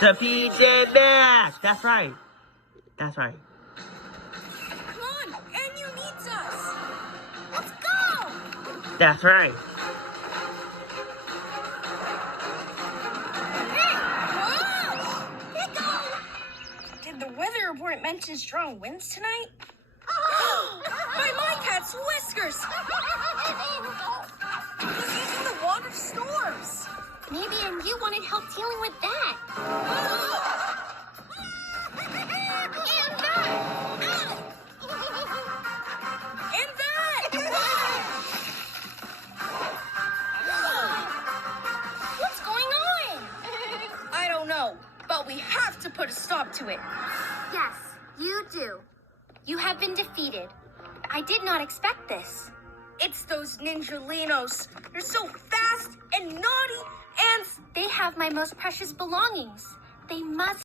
The PJ Masks. That's right. That's right. Come on, Anu needs us. Let's go. That's right. Did the weather report mention strong winds tonight? My cat's whiskers! He's using the water storms. Maybe you wanted help dealing with that. And that! What's going on? I don't know, but we have to put a stop to it. Yes, you do. You have been defeated. I did not expect this. It's those Ninjalinos. They're so fast and naughty and... They have my most precious belongings. They must